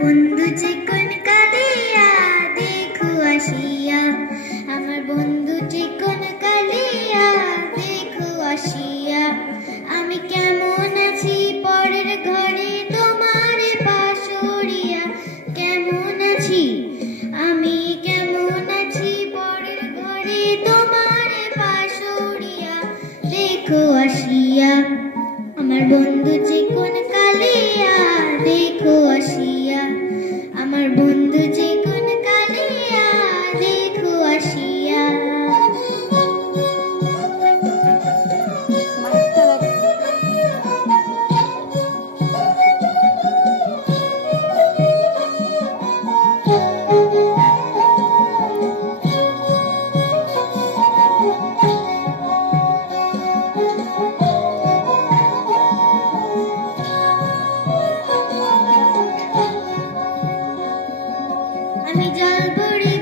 বন্ধু চিকন কালিয়া দেখো আসিয়া, আমার বন্ধু চিকন কালিয়া দেখো আসিয়া। আমি কেমন আছি পরের ঘরে তোমারে পাশরিয়া, কেমন আছি আমি কেমন আছি পরের ঘরে তোমারে পাশরিয়া দেখো আসিয়া। আমার বন্ধু চিকন কালিয়া দেখো আসিয়া, আমার বন্ধু চিকন কালিয়া দেখো আসিয়া। আমি জল ভরি